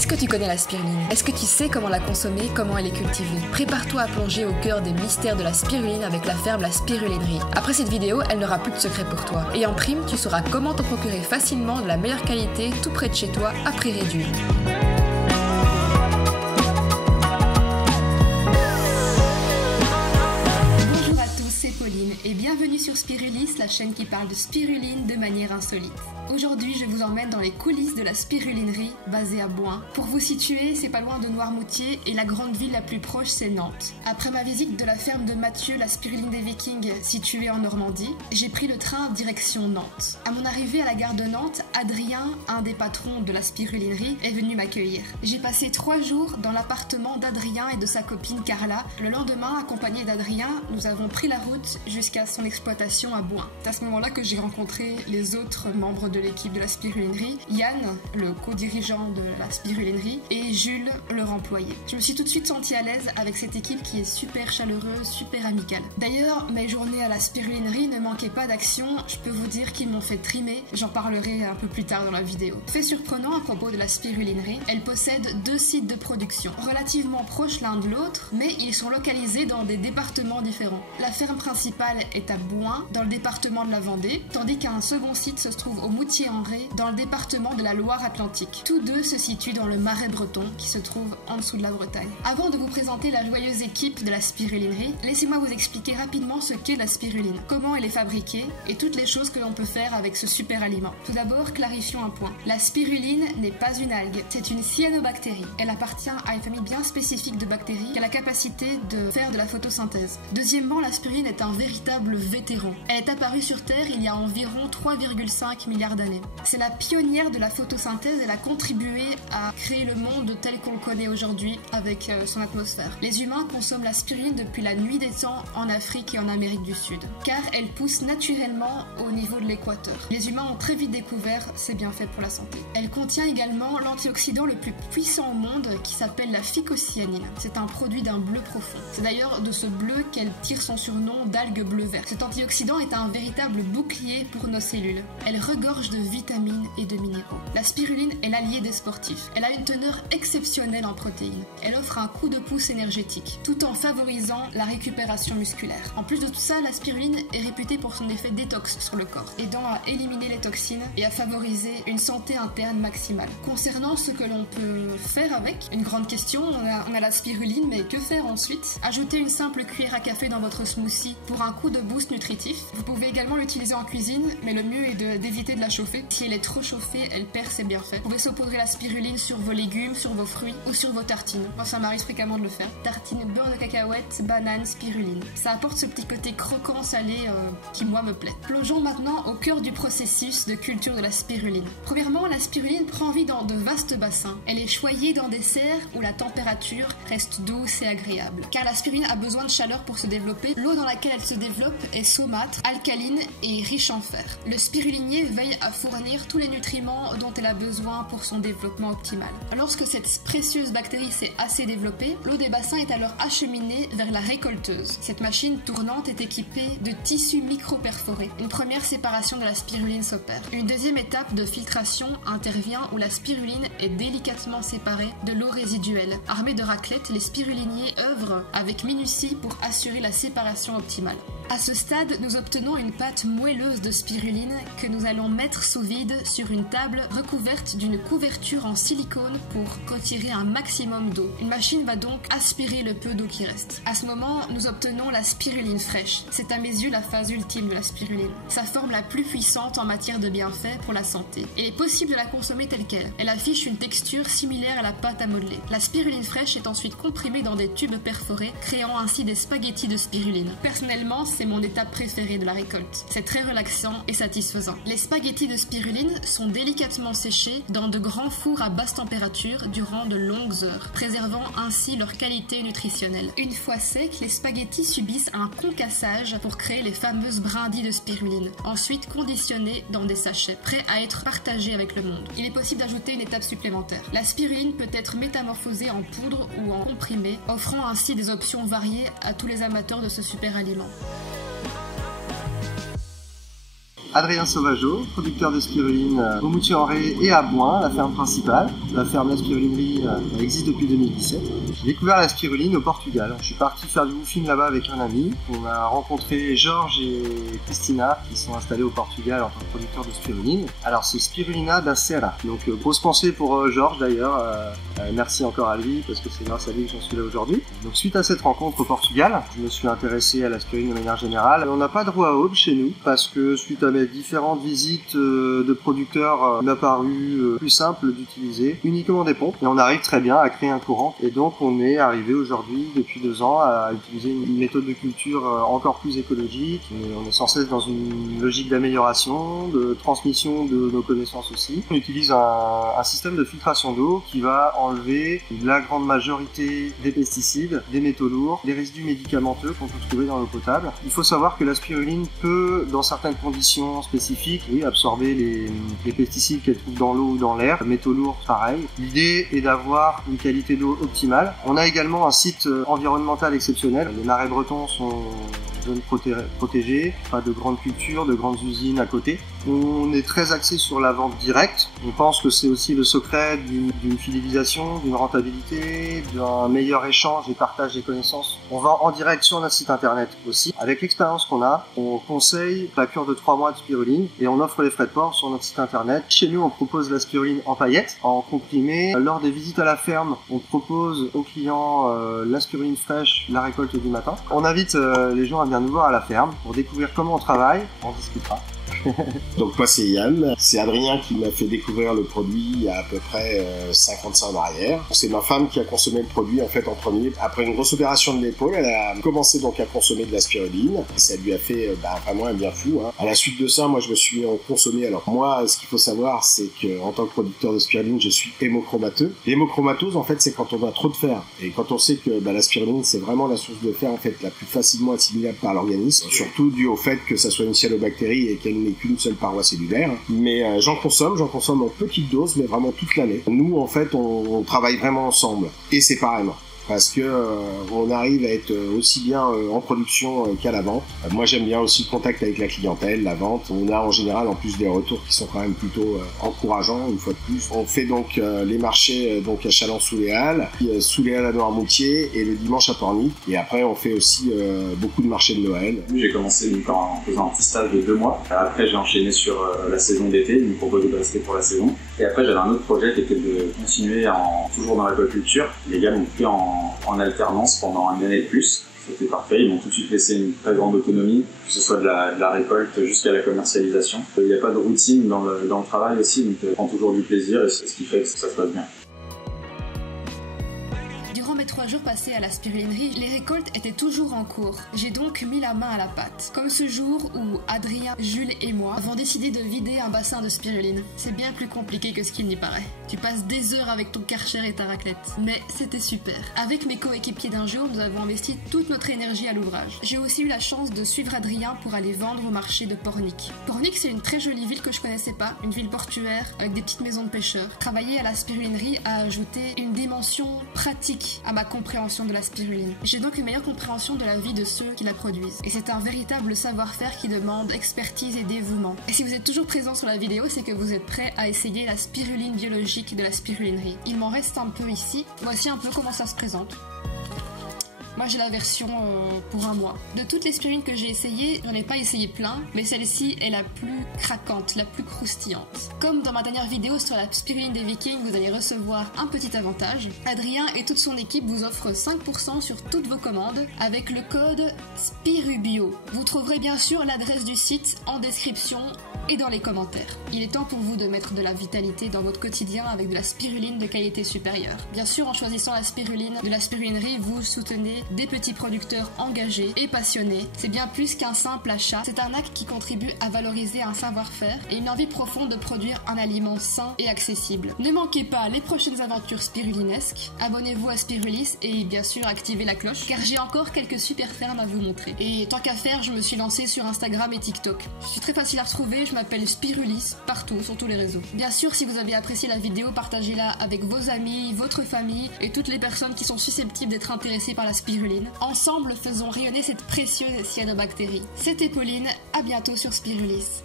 Est-ce que tu connais la spiruline? Est-ce que tu sais comment la consommer, comment elle est cultivée? Prépare-toi à plonger au cœur des mystères de la spiruline avec la ferme La Spirulinerie. Après cette vidéo, elle n'aura plus de secret pour toi. Et en prime, tu sauras comment te procurer facilement de la meilleure qualité tout près de chez toi à prix réduit. Bonjour à tous, c'est Pauline et bienvenue sur Spirulis, la chaîne qui parle de spiruline de manière insolite. Aujourd'hui, je vous emmène dans les coulisses de la Spirulinerie, basée à Boin. Pour vous situer, c'est pas loin de Noirmoutier et la grande ville la plus proche, c'est Nantes. Après ma visite de la ferme de Mathieu, la spiruline des Vikings, située en Normandie, j'ai pris le train direction Nantes. À mon arrivée à la gare de Nantes, Adrien, un des patrons de la Spirulinerie, est venu m'accueillir. J'ai passé 3 jours dans l'appartement d'Adrien et de sa copine Carla. Le lendemain, accompagné d'Adrien, nous avons pris la route jusqu'à son exploitation à Boin. C'est à ce moment-là que j'ai rencontré les autres membres de l'équipe de la Spirulinerie, Yann, le co-dirigeant de la Spirulinerie, et Jules, leur employé. Je me suis tout de suite sentie à l'aise avec cette équipe qui est super chaleureuse, super amicale. D'ailleurs, mes journées à la Spirulinerie ne manquaient pas d'action, je peux vous dire qu'ils m'ont fait trimer, j'en parlerai un peu plus tard dans la vidéo. Fait surprenant à propos de la Spirulinerie, elle possède 2 sites de production, relativement proches l'un de l'autre, mais ils sont localisés dans des départements différents. La ferme principale est à Boin, dans le département de la Vendée, tandis qu'un second site se trouve au Moutier-en-Ré, dans le département de la Loire-Atlantique. Tous deux se situent dans le Marais breton, qui se trouve en dessous de la Bretagne. Avant de vous présenter la joyeuse équipe de la Spirulinerie, laissez-moi vous expliquer rapidement ce qu'est la spiruline, comment elle est fabriquée et toutes les choses que l'on peut faire avec ce super aliment. Tout d'abord, clarifions un point. La spiruline n'est pas une algue, c'est une cyanobactérie. Elle appartient à une famille bien spécifique de bactéries qui a la capacité de faire de la photosynthèse. Deuxièmement, la spiruline est un véritable vétéran. Elle est apparue sur Terre il y a environ 3,5 milliards d'années. C'est la pionnière de la photosynthèse, elle a contribué à créer le monde tel qu'on le connaît aujourd'hui avec son atmosphère. Les humains consomment la spiruline depuis la nuit des temps en Afrique et en Amérique du Sud, car elle pousse naturellement au niveau de l'équateur. Les humains ont très vite découvert ses bienfaits pour la santé. Elle contient également l'antioxydant le plus puissant au monde qui s'appelle la phycocyanine. C'est un produit d'un bleu profond. C'est d'ailleurs de ce bleu qu'elle tire son surnom d'algue bleu-vert. Cet antioxydant est un véritable bouclier pour nos cellules. Elle regorge de vitamines et de minéraux. La spiruline est l'allié des sportifs. Elle a une teneur exceptionnelle en protéines. Elle offre un coup de pouce énergétique, tout en favorisant la récupération musculaire. En plus de tout ça, la spiruline est réputée pour son effet détox sur le corps, aidant à éliminer les toxines et à favoriser une santé interne maximale. Concernant ce que l'on peut faire avec, une grande question, on a la spiruline, mais que faire ensuite? Ajoutez une simple cuillère à café dans votre smoothie pour un coup de boost nutritif. Vous pouvez également l'utiliser en cuisine, mais le mieux est d'éviter de la chauffer. Si elle est trop chauffée, elle perd ses bienfaits. Vous pouvez saupoudrer la spiruline sur vos légumes, sur vos fruits ou sur vos tartines. Moi, ça m'arrive fréquemment de le faire. Tartine, beurre de cacahuète, banane, spiruline. Ça apporte ce petit côté croquant salé qui, moi, me plaît. Plongeons maintenant au cœur du processus de culture de la spiruline. Premièrement, la spiruline prend vie dans de vastes bassins. Elle est choyée dans des serres où la température reste douce et agréable. Car la spiruline a besoin de chaleur pour se développer. L'eau dans laquelle elle se développe est saumâtre, alcaline et riche en fer. Le spirulinier veille à fournir tous les nutriments dont elle a besoin pour son développement optimal. Lorsque cette précieuse bactérie s'est assez développée, l'eau des bassins est alors acheminée vers la récolteuse. Cette machine tournante est équipée de tissus micro-perforés. Une première séparation de la spiruline s'opère. Une deuxième étape de filtration intervient où la spiruline est délicatement séparée de l'eau résiduelle. Armés de raclettes, les spiruliniers œuvrent avec minutie pour assurer la séparation optimale. À ce stade, nous obtenons une pâte moelleuse de spiruline que nous allons mettre sous vide sur une table recouverte d'une couverture en silicone pour retirer un maximum d'eau. Une machine va donc aspirer le peu d'eau qui reste. À ce moment, nous obtenons la spiruline fraîche. C'est à mes yeux la phase ultime de la spiruline. Sa forme la plus puissante en matière de bienfaits pour la santé. Il est possible de la consommer telle qu'elle. Elle affiche une texture similaire à la pâte à modeler. La spiruline fraîche est ensuite comprimée dans des tubes perforés, créant ainsi des spaghettis de spiruline. Personnellement, c'est mon étape préférée de la récolte. C'est très relaxant et satisfaisant. Les spaghettis de spiruline sont délicatement séchés dans de grands fours à basse température durant de longues heures, préservant ainsi leur qualité nutritionnelle. Une fois secs, les spaghettis subissent un concassage pour créer les fameuses brindilles de spiruline, ensuite conditionnées dans des sachets, prêts à être partagés avec le monde. Il est possible d'ajouter une étape supplémentaire. La spiruline peut être métamorphosée en poudre ou en comprimé, offrant ainsi des options variées à tous les amateurs de ce super aliment. Adrien Sauvageau, producteur de spiruline au Moutier-en-Ré et à Boin, la ferme principale. La ferme La Spirulinerie existe depuis 2017. J'ai découvert la spiruline au Portugal. Je suis parti faire du woofing là-bas avec un ami. On a rencontré Georges et Christina qui sont installés au Portugal en tant que producteurs de spiruline. Alors c'est Spirulina da Serra. Donc grosse pensée pour Georges d'ailleurs. Merci encore à lui parce que c'est grâce à lui que j'en suis là aujourd'hui. Donc suite à cette rencontre au Portugal, je me suis intéressé à la spiruline de manière générale. On n'a pas de roue à aube chez nous parce que suite à mes différentes visites de producteurs, il m'a paru plus simple d'utiliser uniquement des pompes et on arrive très bien à créer un courant. Et donc on est arrivé aujourd'hui depuis 2 ans à utiliser une méthode de culture encore plus écologique. Et on est sans cesse dans une logique d'amélioration, de transmission de nos connaissances aussi. On utilise un système de filtration d'eau qui va enlever la grande majorité des pesticides, des métaux lourds, des résidus médicamenteux qu'on peut trouver dans l'eau potable. Il faut savoir que la spiruline peut, dans certaines conditions spécifiques, absorber les pesticides qu'elle trouve dans l'eau ou dans l'air. Métaux lourds, pareil. L'idée est d'avoir une qualité d'eau optimale. On a également un site environnemental exceptionnel. Les marais bretons sont zone protégée, pas de grandes cultures, de grandes usines à côté. On est très axé sur la vente directe. On pense que c'est aussi le secret d'une fidélisation, d'une rentabilité, d'un meilleur échange et partage des connaissances. On vend en direct sur notre site internet aussi. Avec l'expérience qu'on a, on conseille la cure de 3 mois de spiruline et on offre les frais de port sur notre site internet. Chez nous, on propose la spiruline en paillettes, en comprimé. Lors des visites à la ferme, on propose aux clients la spiruline fraîche, la récolte du matin. On invite les gens à venir nous voir à la ferme pour découvrir comment on travaille. On discutera. Donc moi c'est Yann, c'est Adrien qui m'a fait découvrir le produit il y a à peu près 55 ans en arrière. C'est ma femme qui a consommé le produit en fait en premier. Après une grosse opération de l'épaule, elle a commencé donc à consommer de la spiruline. Et ça lui a fait vraiment un bien fou. À la suite de ça, moi je me suis consommé. Alors moi, ce qu'il faut savoir, c'est que en tant que producteur de spiruline, je suis hémochromateux. L'hémochromatose en fait, c'est quand on a trop de fer. Et quand on sait que la spiruline, c'est vraiment la source de fer en fait la plus facilement assimilable par l'organisme, surtout dû au fait que ça soit une cyanobactérie et qu'elle n'est qu'une seule paroi cellulaire. Mais j'en consomme en petite dose, mais vraiment toute l'année. Nous, en fait, on travaille vraiment ensemble et séparément. Parce que on arrive à être aussi bien en production qu'à la vente. Moi, j'aime bien aussi le contact avec la clientèle, la vente. On a en général en plus des retours qui sont quand même plutôt encourageants, une fois de plus. On fait donc les marchés donc à Chalon-sous-les-Halles, sous les Halles à Noirmoutier et le dimanche à Pornic. Et après, on fait aussi beaucoup de marchés de Noël. J'ai commencé en faisant un petit stage de 2 mois. Après, j'ai enchaîné sur la saison d'été. Ils me proposaient de rester pour la saison. Et après, j'avais un autre projet qui était de continuer toujours dans l'agriculture. Les gars m'ont pris en alternance pendant 1 année de plus. C'était parfait, ils m'ont tout de suite laissé une très grande autonomie, que ce soit de la récolte jusqu'à la commercialisation. Il n'y a pas de routine dans le travail aussi, donc je prends toujours du plaisir et c'est ce qui fait que ça se passe bien. Durant mes 3 jours passés à la spirulinerie, les récoltes étaient toujours en cours. J'ai donc mis la main à la pâte. Comme ce jour où Adrien, Jules et moi avons décidé de vider un bassin de spiruline. C'est bien plus compliqué que ce qu'il n'y paraît. Tu passes des heures avec ton Karcher et ta raclette. Mais c'était super. Avec mes coéquipiers d'un jour, nous avons investi toute notre énergie à l'ouvrage. J'ai aussi eu la chance de suivre Adrien pour aller vendre au marché de Pornic. Pornic, c'est une très jolie ville que je connaissais pas, une ville portuaire avec des petites maisons de pêcheurs. Travailler à la spirulinerie a ajouté une dimension pratique à ma compréhension de la spiruline. J'ai donc une meilleure compréhension de la vie de ceux qui la produisent. Et c'est un véritable savoir-faire qui demande expertise et dévouement. Et si vous êtes toujours présent sur la vidéo, c'est que vous êtes prêt à essayer la spiruline biologique de la spirulinerie. Il m'en reste un peu ici. Voici un peu comment ça se présente. Moi j'ai la version pour 1 mois. De toutes les spirulines que j'ai essayées, j'en ai pas essayé plein, mais celle-ci est la plus craquante, la plus croustillante. Comme dans ma dernière vidéo sur la spiruline des Vikings, vous allez recevoir un petit avantage. Adrien et toute son équipe vous offrent 5% sur toutes vos commandes avec le code SPIRUBIO. Vous trouverez bien sûr l'adresse du site en description et dans les commentaires. Il est temps pour vous de mettre de la vitalité dans votre quotidien avec de la spiruline de qualité supérieure. Bien sûr, en choisissant la spiruline de la spirulinerie, vous soutenez des petits producteurs engagés et passionnés. C'est bien plus qu'un simple achat, c'est un acte qui contribue à valoriser un savoir-faire et une envie profonde de produire un aliment sain et accessible. Ne manquez pas les prochaines aventures spirulinesques, abonnez-vous à Spirulis et bien sûr activez la cloche car j'ai encore quelques super fermes à vous montrer. Et tant qu'à faire, je me suis lancée sur Instagram et TikTok. Je suis très facile à retrouver, je m'appelle Spirulis partout sur tous les réseaux. Bien sûr, si vous avez apprécié la vidéo, partagez-la avec vos amis, votre famille et toutes les personnes qui sont susceptibles d'être intéressées par la spiruline. Ensemble, faisons rayonner cette précieuse cyanobactérie. C'était Pauline, à bientôt sur Spirulis.